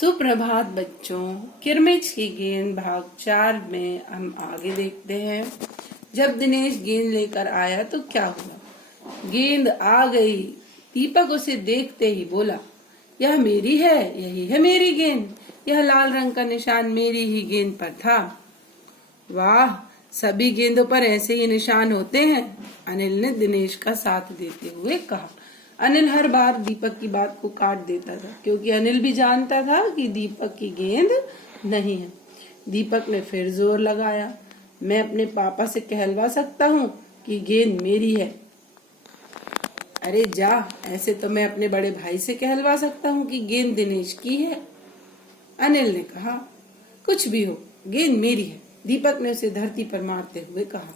सुप्रभात बच्चों। किरमिच की गेंद भाग 4 में हम आगे देखते हैं। जब दिनेश गेंद लेकर आया तो क्या हुआ। गेंद आ गई। दीपक उसे देखते ही बोला, यह मेरी है, यही है मेरी गेंद। यह लाल रंग का निशान मेरी ही गेंद पर था। वाह, सभी गेंदों पर ऐसे ही निशान होते हैं, अनिल ने दिनेश का साथ देते हुए कहा। अनिल हर बार दीपक की बात को काट देता था, क्योंकि अनिल भी जानता था कि दीपक की गेंद नहीं है। दीपक ने फिर जोर लगाया, मैं अपने पापा से कहलवा सकता हूँ कि गेंद मेरी है। अरे जा, ऐसे तो मैं अपने बड़े भाई से कहलवा सकता हूँ कि गेंद दिनेश की है। अनिल ने कहा, कुछ भी हो, गेंद मेरी है। दीपक ने उसे धरती पर मारते हुए कहा।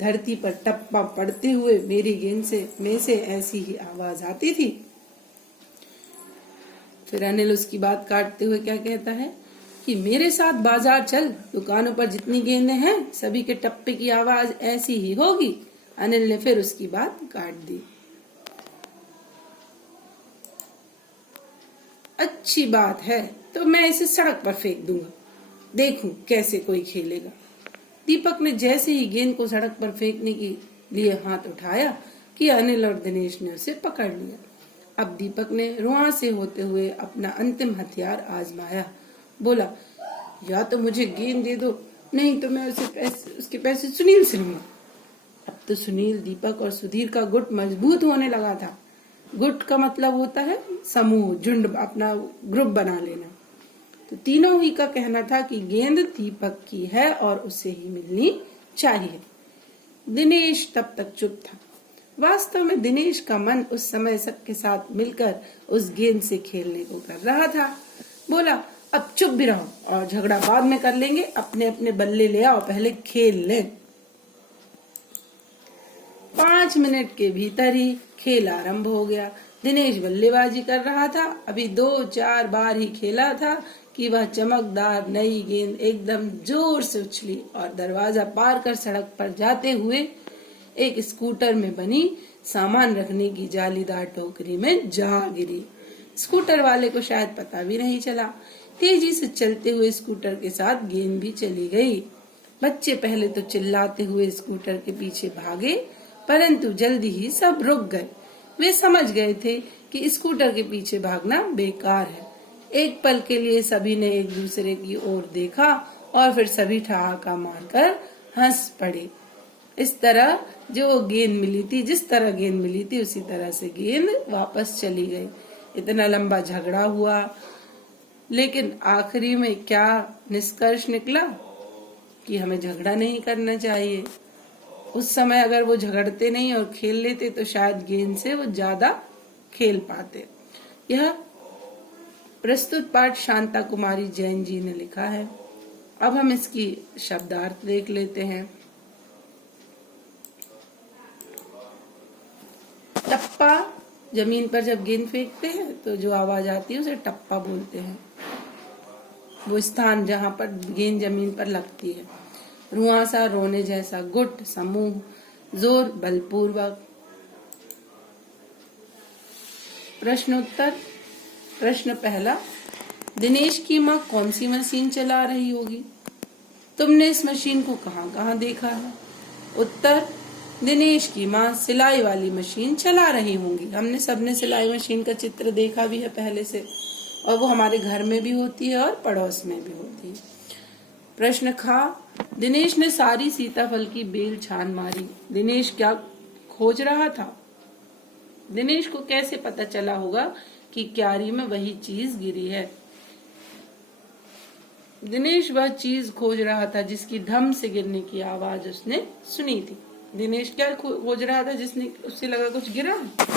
धरती पर टप्पा पड़ते हुए मेरी गेंद में से ऐसी ही आवाज आती थी। फिर अनिल उसकी बात काटते हुए क्या कहता है कि मेरे साथ बाजार चल, दुकानों पर जितनी गेंदें हैं सभी के टप्पे की आवाज ऐसी ही होगी। अनिल ने फिर उसकी बात काट दी। अच्छी बात है, तो मैं इसे सड़क पर फेंक दूंगा, देखूं कैसे कोई खेलेगा। दीपक ने जैसे ही गेंद को सड़क पर फेंकने के लिए हाथ उठाया कि अनिल और दिनेश ने उसे पकड़ लिया। अब दीपक ने रुआ से होते हुए अपना अंतिम हथियार आजमाया। बोला, या तो मुझे गेंद दे दो, नहीं तो मैं उसके पैसे सुनील से लूंगा। अब तो सुनील, दीपक और सुधीर का गुट मजबूत होने लगा था। गुट का मतलब होता है समूह, झुंड, अपना ग्रुप बना लेना। तो तीनों ही का कहना था कि गेंद दीपक की है और उसे ही मिलनी चाहिए। दिनेश तब तक चुप था। वास्तव में दिनेश का मन उस समय सबके साथ मिलकर उस गेंद से खेलने को कर रहा था। बोला, अब चुप भी रहो और झगड़ा बाद में कर लेंगे, अपने अपने बल्ले ले आओ, पहले खेल लें। 5 मिनट के भीतर ही खेल आरंभ हो गया। दिनेश बल्लेबाजी कर रहा था। अभी 2-4 बार ही खेला था कि वह चमकदार नई गेंद एकदम जोर से उछली और दरवाजा पार कर सड़क पर जाते हुए एक स्कूटर में बनी सामान रखने की जालीदार टोकरी में जा गिरी। स्कूटर वाले को शायद पता भी नहीं चला। तेजी से चलते हुए स्कूटर के साथ गेंद भी चली गई। बच्चे पहले तो चिल्लाते हुए स्कूटर के पीछे भागे, परंतु जल्दी ही सब रुक गए। वे समझ गए थे कि स्कूटर के पीछे भागना बेकार है। एक पल के लिए सभी ने एक दूसरे की ओर देखा और फिर सभी ठहाका मारकर हंस पड़े। इस तरह जो गेंद मिली थी, जिस तरह गेंद मिली थी, उसी तरह से गेंद वापस चली गई। इतना लंबा झगड़ा हुआ, लेकिन आखिरी में क्या निष्कर्ष निकला कि हमें झगड़ा नहीं करना चाहिए। उस समय अगर वो झगड़ते नहीं और खेल लेते तो शायद गेंद से वो ज्यादा खेल पाते। यह प्रस्तुत पाठ शांता कुमारी जैन जी ने लिखा है। अब हम इसकी शब्दार्थ देख लेते हैं। टप्पा, जमीन पर जब गेंद फेंकते हैं तो जो आवाज आती है उसे टप्पा बोलते हैं। वो स्थान जहाँ पर गेंद जमीन पर लगती है। रुआसा, रोने जैसा, गुट, समूह, जोर, बलपूर्वक। प्रश्नोत्तर। प्रश्न पहला, दिनेश की माँ कौन सी मशीन चला रही होगी? तुमने इस मशीन को कहाँ देखा है? उत्तर, दिनेश की माँ सिलाई वाली मशीन चला रही होंगी। हमने सबने सिलाई मशीन का चित्र देखा भी है पहले से, और वो हमारे घर में भी होती है और पड़ोस में भी होती है। प्रश्न खा, दिनेश ने सारी सीताफल की बेल छान मारी। दिनेश क्या खोज रहा था? दिनेश को कैसे पता चला होगा कि क्यारी में वही चीज गिरी है? दिनेश वह चीज खोज रहा था जिसकी धम से गिरने की आवाज उसने सुनी थी। दिनेश क्या खोज रहा था जिसने उससे लगा कुछ गिरा है,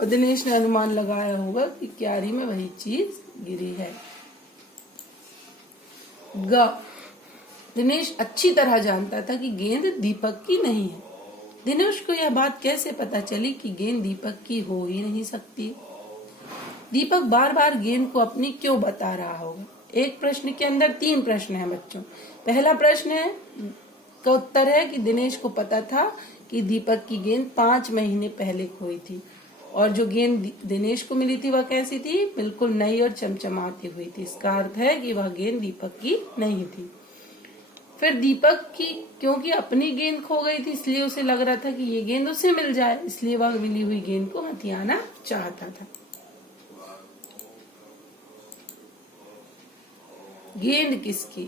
और दिनेश ने अनुमान लगाया होगा कि क्यारी में वही चीज गिरी है। ग, दिनेश अच्छी तरह जानता था कि गेंद दीपक की नहीं है। दिनेश को यह बात कैसे पता चली कि गेंद दीपक की हो ही नहीं सकती? दीपक बार बार गेंद को अपनी क्यों बता रहा होगा? एक प्रश्न के अंदर 3 प्रश्न हैं बच्चों। पहला प्रश्न का उत्तर है कि दिनेश को पता था कि दीपक की गेंद 5 महीने पहले खोई थी। और जो गेंद दिनेश को मिली थी वह कैसी थी? बिल्कुल नई और चमचमाती हुई थी। इसका अर्थ है कि वह गेंद दीपक की नहीं थी। फिर दीपक की क्योंकि अपनी गेंद खो गई थी इसलिए उसे लग रहा था कि ये गेंद उसे मिल जाए, इसलिए वह मिली हुई गेंद को हथियाना चाहता था। गेंद किसकी?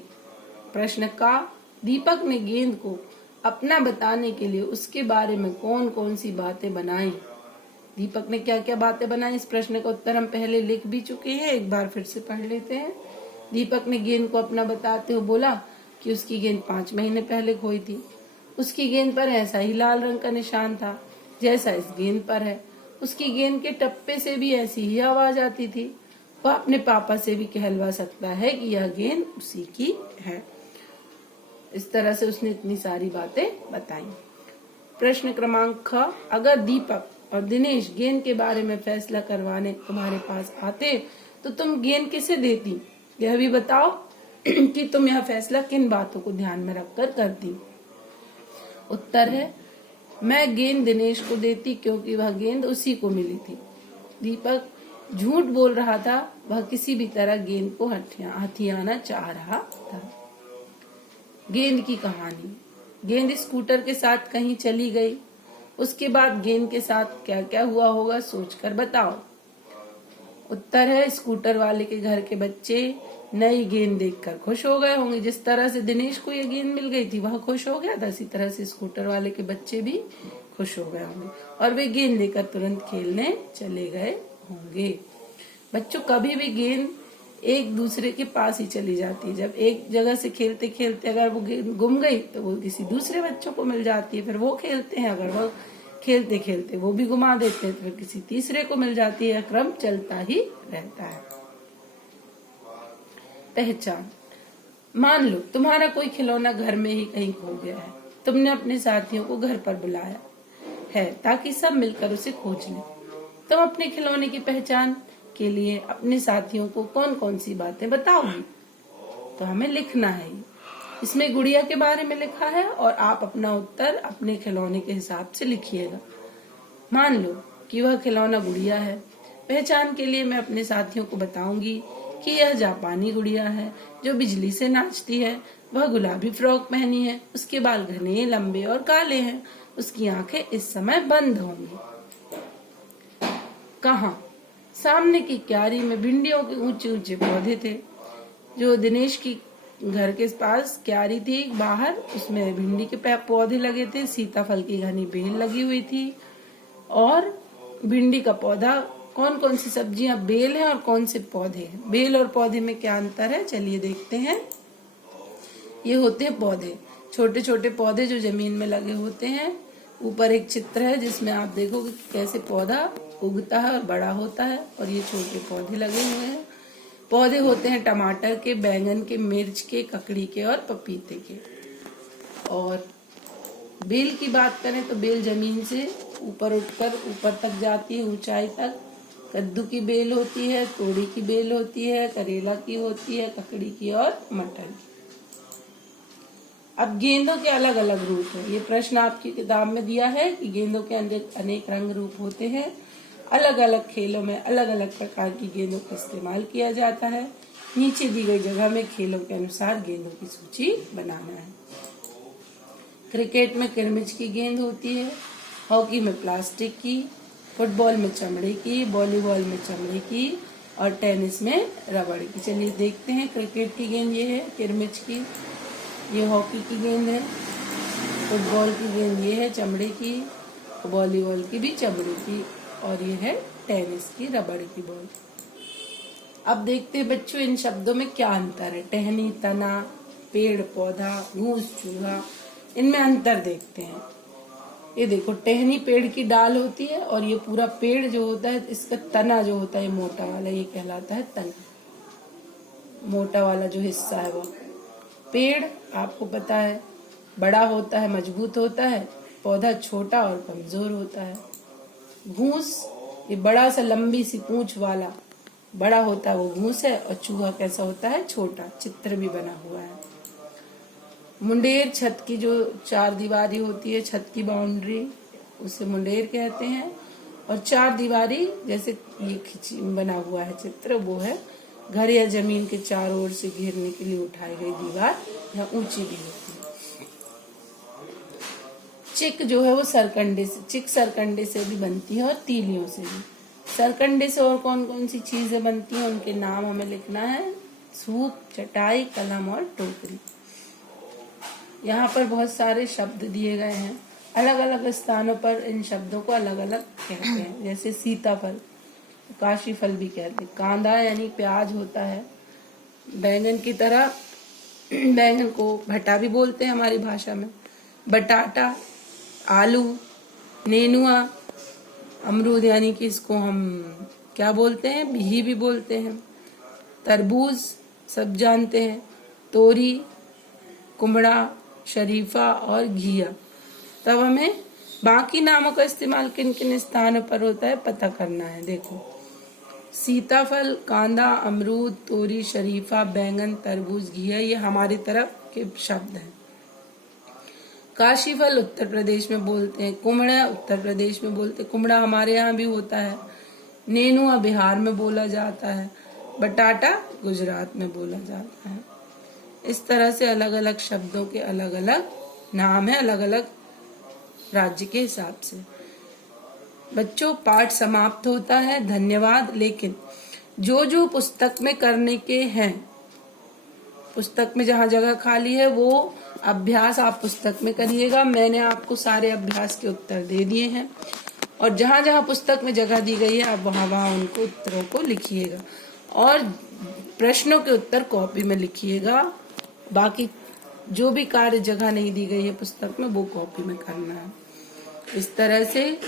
प्रश्न का दीपक ने गेंद को अपना बताने के लिए उसके बारे में कौन कौन सी बातें बनाई? दीपक ने क्या क्या बातें बनाई? इस प्रश्न का उत्तर हम पहले लिख भी चुके हैं, एक बार फिर से पढ़ लेते हैं। दीपक ने गेंद को अपना बताते हुए बोला कि उसकी गेंद 5 महीने पहले खोई थी। उसकी गेंद पर ऐसा ही लाल रंग का निशान था जैसा इस गेंद पर है। उसकी गेंद के टप्पे से भी ऐसी ही आवाज आती थी। वह अपने पापा से भी कहलवा सकता है कि यह गेंद उसी की है। इस तरह से उसने इतनी सारी बातें बताई। प्रश्न क्रमांक ख, अगर दीपक और दिनेश गेंद के बारे में फैसला करवाने तुम्हारे पास आते तो तुम गेंद किसे देती? यह भी बताओ कि तुम यह फैसला किन बातों को ध्यान में रखकर करती? उत्तर है, मैं गेंद दिनेश को देती क्योंकि वह गेंद उसी को मिली थी। दीपक झूठ बोल रहा था, वह किसी भी तरह गेंद को हथियाना चाह रहा था। गेंद की कहानी। गेंद स्कूटर के साथ कहीं चली गई, उसके बाद गेंद के साथ क्या क्या हुआ होगा सोचकर बताओ। उत्तर है, स्कूटर वाले के घर के बच्चे नई गेंद देखकर खुश हो गए होंगे। जिस तरह से दिनेश को ये गेंद मिल गई थी वह खुश हो गया था, इसी तरह से स्कूटर वाले के बच्चे भी खुश हो गए होंगे और वे गेंद लेकर तुरंत खेलने चले गए होंगे। बच्चों, कभी भी गेंद एक दूसरे के पास ही चली जाती है। जब एक जगह से खेलते खेलते अगर वो गेंद गुम गई तो वो किसी दूसरे बच्चों को मिल जाती है, फिर वो खेलते हैं, अगर वो खेलते खेलते वो भी गुमा देते हैं तो फिर किसी तीसरे को मिल जाती है। क्रम चलता ही रहता है। पहचान। मान लो तुम्हारा कोई खिलौना घर में ही कहीं खो गया है। तुमने अपने साथियों को घर पर बुलाया है ताकि सब मिलकर उसे खोज लें। तुम अपने खिलौने की पहचान के लिए अपने साथियों को कौन कौन सी बातें बताओगी? तो हमें लिखना है। इसमें गुड़िया के बारे में लिखा है और आप अपना उत्तर अपने खिलौने के हिसाब से लिखिएगा। मान लो कि वह खिलौना गुड़िया है। पहचान के लिए मैं अपने साथियों को बताऊंगी कि यह जापानी गुड़िया है जो बिजली से नाचती है। वह गुलाबी फ्रॉक पहनी है, उसके बाल घने, लंबे और काले हैं, उसकी आंखें इस समय बंद होंगी। कहाँ? सामने की क्यारी में भिंडियों के ऊंचे ऊंचे पौधे थे। जो दिनेश की घर के पास क्यारी थी बाहर, उसमें भिंडी के पौधे लगे थे, सीताफल की घनी बेल लगी हुई थी और भिंडी का पौधा। कौन कौन सी सब्जियां बेल है और कौन से पौधे हैं? बेल और पौधे में क्या अंतर है, चलिए देखते हैं। ये होते हैं पौधे, छोटे छोटे पौधे जो जमीन में लगे होते हैं। ऊपर एक चित्र है जिसमें आप देखोगे कैसे पौधा उगता है और बड़ा होता है और ये छोटे पौधे लगे हुए हैं। पौधे होते हैं टमाटर के, बैंगन के, मिर्च के, ककड़ी के और पपीते के। और बेल की बात करें तो बेल जमीन से ऊपर उठकर ऊपर तक जाती है, ऊंचाई तक। कद्दू की बेल होती है, तोड़ी की बेल होती है, करेला की होती है, ककड़ी की और मटर की। अब गेंदों के अलग अलग रूप हैं। ये प्रश्न आपकी किताब में दिया है कि गेंदों के अनेक रंग रूप होते हैं। अलग अलग खेलों में अलग अलग प्रकार की गेंदों का इस्तेमाल किया जाता है। नीचे दी गई जगह में खेलों के अनुसार गेंदों की सूची बनाना है। क्रिकेट में किरमिच की गेंद होती है, हॉकी में प्लास्टिक की, फुटबॉल में चमड़े की, वॉलीबॉल में चमड़े की और टेनिस में रबड़ की। चलिए देखते हैं। क्रिकेट की गेंद ये है किरमिच की, ये हॉकी की गेंद है, फुटबॉल की गेंद ये है चमड़े की, वॉलीबॉल की भी चमड़े की और ये है टेनिस की रबड़ की बॉल। अब देखते हैं बच्चों इन शब्दों में क्या अंतर है। टहनी, तना, पेड़ पौधा, घूस, चूहा, इनमें अंतर देखते हैं। ये देखो, टहनी पेड़ की डाल होती है और ये पूरा पेड़ जो होता है इसका तना जो होता है मोटा वाला, ये कहलाता है तना। मोटा वाला जो हिस्सा है वो। पेड़ आपको पता है बड़ा होता है, मजबूत होता है। पौधा छोटा और कमजोर होता है। घूस, ये बड़ा सा लंबी सी पूंछ वाला बड़ा होता है वो घूस है। और चूहा कैसा होता है, छोटा। चित्र भी बना हुआ है। मुंडेर, छत की जो 4 दीवारी होती है, छत की बाउंड्री, उसे मुंडेर कहते हैं। और चार दीवारी जैसे ये खिंची बना हुआ है चित्र, वो है घर या जमीन के चारों ओर से घेरने के लिए उठाई गई दीवार, या ऊंची भी होती है। चिक जो है वो सरकंडे से, चिक सरकंडे से भी बनती है और तीलियों से भी। सरकंडे से और कौन कौन सी चीजें बनती हैं उनके नाम हमें लिखना है, सूप, चटाई, कलम और टोकरी। यहाँ पर बहुत सारे शब्द दिए गए हैं, अलग अलग स्थानों पर इन शब्दों को अलग अलग कहते हैं। जैसे सीताफल, काशी फल भी कहते हैं। कांदा यानी प्याज होता है। बैंगन की तरह, बैंगन को भट्टा भी बोलते हैं हमारी भाषा में। बटाटा, आलू, नेनुआ, अमरूद यानी कि इसको हम क्या बोलते हैं, बिही भी बोलते हैं। तरबूज सब जानते हैं। तोरी, कुमड़ा, शरीफा और घिया। तब हमें बाकी नामों का इस्तेमाल किन किन स्थानों पर होता है पता करना है। देखो, सीताफल, कांदा, अमरूद, तोरी, शरीफा, बैंगन, तरबूज, घिया, ये हमारी तरफ के शब्द हैं। काशी फल उत्तर प्रदेश में बोलते हैं। कुमड़ा उत्तर प्रदेश में बोलते हैं, कुमड़ा हमारे यहाँ भी होता है। नेनुआ बिहार में बोला जाता है। बटाटा गुजरात में बोला जाता है। इस तरह से अलग अलग शब्दों के अलग अलग नाम है, अलग अलग राज्य के हिसाब से। बच्चों, पाठ समाप्त होता है, धन्यवाद। लेकिन जो जो पुस्तक में करने के हैं, पुस्तक में जहाँ जगह खाली है वो अभ्यास आप पुस्तक में करिएगा। मैंने आपको सारे अभ्यास के उत्तर दे दिए हैं, और जहाँ जहाँ पुस्तक में जगह दी गई है आप वहाँ वहाँ उनको उत्तरों को लिखिएगा, और प्रश्नों के उत्तर कॉपी में लिखिएगा। बाकी जो भी कार्य जगह नहीं दी गई है पुस्तक में वो कॉपी में करना है। इस तरह से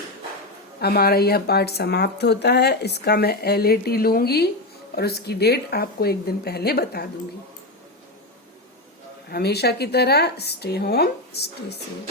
हमारा यह पाठ समाप्त होता है। इसका मैं LAT लूंगी और उसकी डेट आपको एक दिन पहले बता दूंगी। हमेशा की तरह स्टे होम, स्टे सेफ।